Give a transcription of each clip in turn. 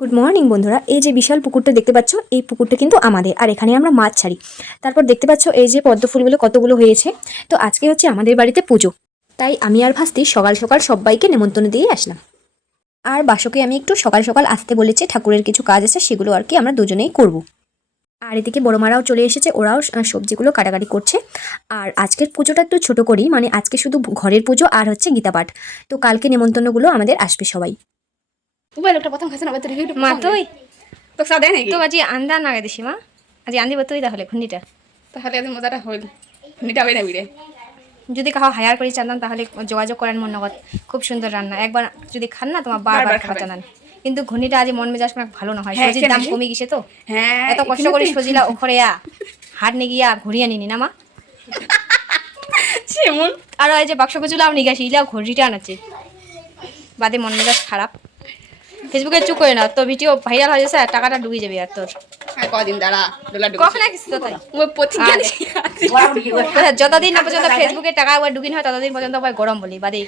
Good morning বন্ধুরা। এই যে বিশাল পুকুরটা দেখতে পাচ্ছ, এই পুকুরটা কিন্তু আমাদের। আর এখানে আমরা মাছ ছাড়ি। তারপর দেখতে পাচ্ছ, এই যে পদ্ম ফুলগুলো কতগুলো হয়েছে। তো আজকে হচ্ছে আমাদের বাড়িতে পুজো। তাই আমি আর ভাস্তি সকাল সকাল সবাইকে নেমন্তন্ন দিয়ে আসলাম। আর বাসকে আমি একটু সকাল সকাল আসতে বলেছি, ঠাকুরের কিছু কাজ আছে, সেগুলো আর কি আমরা দুজনেই করব। আর এদিকে বড় মারাও চলে এসেছে, ওরাও সবজিগুলো কাটাকাটি করছে। আর আজকের পুজোটা একটু ছোট করি মানে আজকে শুধু ঘরের পুজো আর হচ্ছে গীতাপাঠ। তো কালকে নেমন্তন্নগুলো আমাদের আসবে সবাই। প্রথম খাইছে না মা তুই তো নাকি? তো আজি আন্দা নাগে দিছি মা। আজি আন্দিব তুই তাহলে তাহলে আজ মজাটা হইল মিটা হবে না বিড়ে যদি কাহো হায়ার করে চান্দান তাহলে যোগাযোগ করেন মন নগদ খুব সুন্দর রান্না একবার যদি খান না তোমার বারবার খাওয়া খাবেন। কিন্তু ঘুনিটা আজ মন মেজাজ কোনো ভালো না হয় হ্যাঁ, সজির দাম কমে গেছে তো। হ্যাঁ এত কষ্ট করে সজিলা ওখরে আ হাট নিয়ে গিয়া ঘুরিয়ে নিনি না মা। আর ওই যে বাক্স কচুলাও নিয়ে গেছি ইলাও ঘড়িটা আনাচ্ছে বাদে মন মেজাজ খারাপ ফেসবুকে চুপ করে না তো ভিডিও ভাইরাল হয়ে যাচ্ছে টাকাটা ডুবে যাবে আর তোর। কদিন দাঁড়া কখন কিছু তো তাই? ওই প্রতিজ্ঞা আরে। কোথায় যতদিন না পর্যন্ত ফেসবুকে টাকা একবার ডুবিন হয় ততদিন পর্যন্ত আবার গরম বলি বাদে।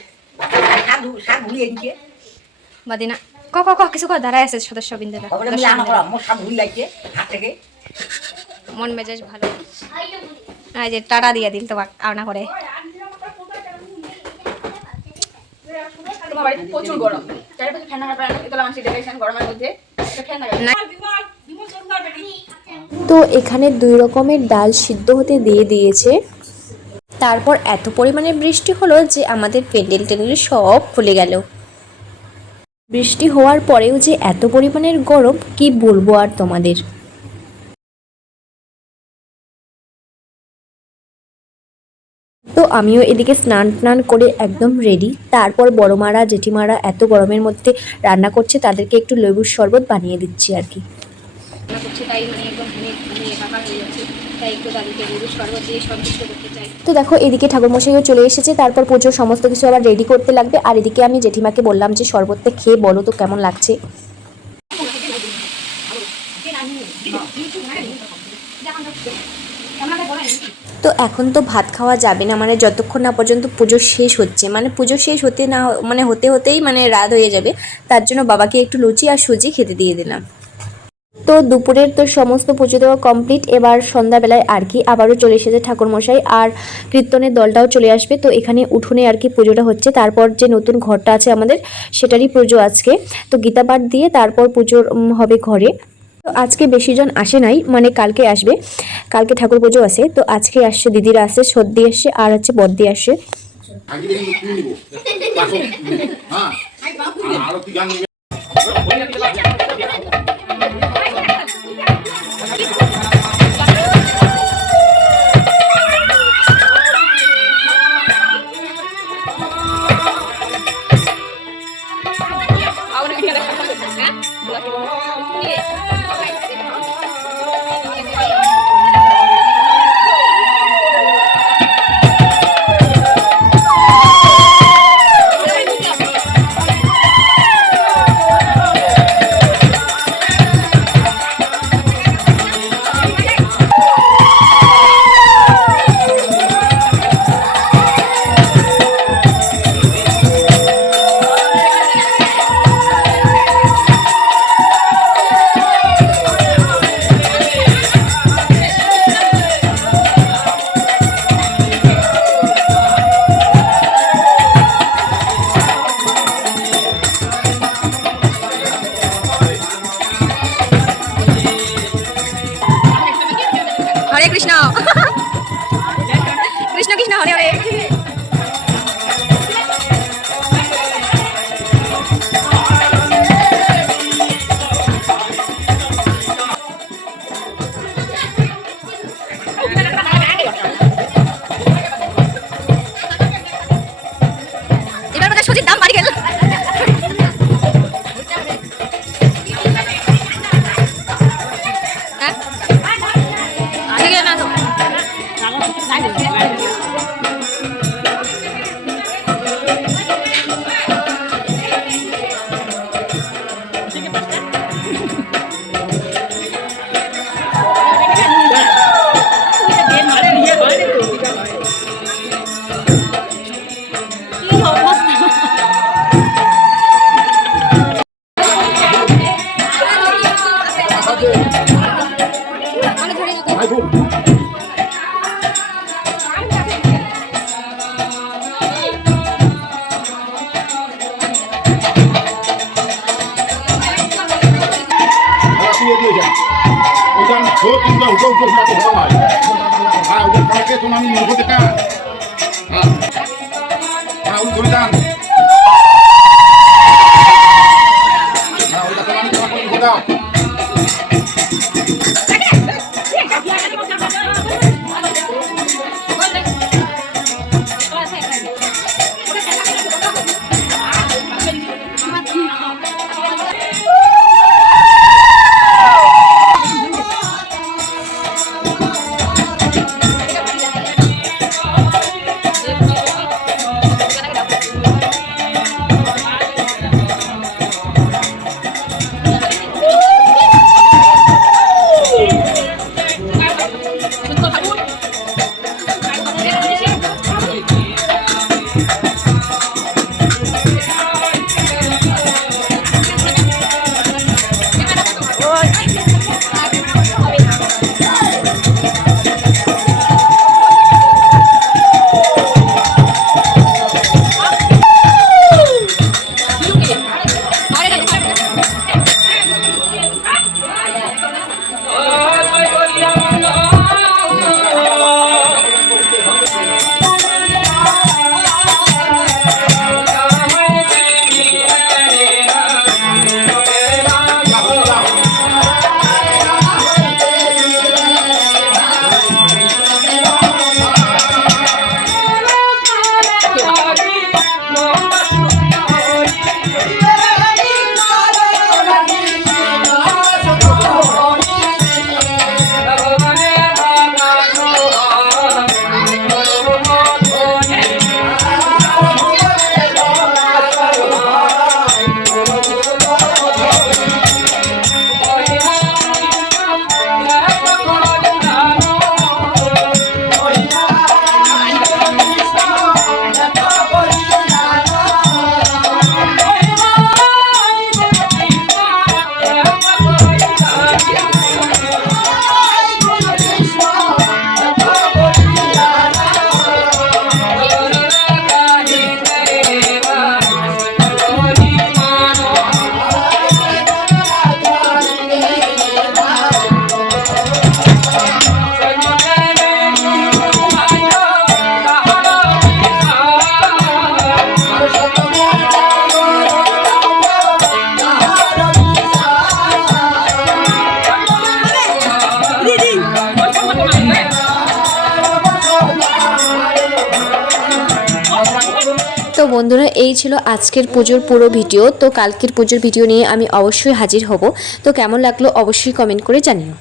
বাদে না। ক ক ক কিছু ক দাঁড়ায় আছে সদস্য বিন্দুরা মন মেজাজ ভালো। এই যে টাটা দিয়ে দিল তোমাক আওনা করে। তোমার বাড়িতে প্রচুর গরম। চারিপাশে ফ্যান গরমের মধ্যে ফ্যান তো এখানে দুই রকমের ডাল সিদ্ধ হতে দিয়ে দিয়েছে। তারপর এত পরিমাণে বৃষ্টি হলো যে আমাদের প্যান্ডেল টেন্ডেল সব খুলে গেল। বৃষ্টি হওয়ার পরেও যে এত পরিমাণের গরম কি বলব আর তোমাদের? তো আমিও এদিকে স্নান টান করে একদম রেডি তারপর বড় মারা জেঠিমারা এত গরমের মধ্যে রান্না করছে তাদেরকে একটু লেবুর শরবত বানিয়ে দিচ্ছি আর কি। তাই মানে একদম ঘুমিয়ে ঘুমিয়ে একাকার হয়ে যাচ্ছে। তাই একটু দাদিকে শরবত দিয়ে সন্তুষ্ট করতে চাই। তো দেখো এদিকে ঠাকুরমশাইও চলে এসেছে তারপর পুজোর সমস্ত কিছু আবার রেডি করতে লাগবে। আর এদিকে আমি জেঠিমাকে বললাম যে শরবতটা খেয়ে বলো তো কেমন লাগছে? তো এখন তো ভাত খাওয়া যাবে না মানে যতক্ষণ না পর্যন্ত পুজো শেষ হচ্ছে মানে পুজো শেষ হতে না মানে হতে হতেই মানে রাত হয়ে যাবে, তার জন্য বাবাকে একটু লুচি আর সুজি খেতে দিয়ে দিলাম। তো দুপুরের তো সমস্ত পুজো দেওয়া কমপ্লিট এবার সন্ধ্যাবেলায় আর কি আবারও চলে এসেছে ঠাকুরমশাই আর কীর্তনের দলটাও চলে আসবে, তো এখানে উঠোনে আর কি পুজোটা হচ্ছে, তারপর যে নতুন ঘরটা আছে আমাদের, সেটারই পুজো আজকে, তো গীতা পাঠ দিয়ে তারপর পুজোর হবে ঘরে। আজকে বেশিজন আসে নাই মানে কালকে আসবে। কালকে ঠাকুর পুজো আছে, তো আজকে আসছে, দিদিরা আসছে, সর্দি আসছে, আর হচ্ছে বদ্দি আসছে। হ্যাঁ। 저기 남 ওটা ছোট কিন্তু উঠো উঠো ভাই। হ্যাঁ ওটা পড়াকে তোমার নেব দেখা হ্যাঁ। ধরে যান। বন্ধুরা, এই ছিল আজকের পুজোর পুরো ভিডিও। তো কালকের পুজোর ভিডিও নিয়ে আমি অবশ্যই হাজির হব। তো কেমন লাগল অবশ্যই কমেন্ট করে জানিও।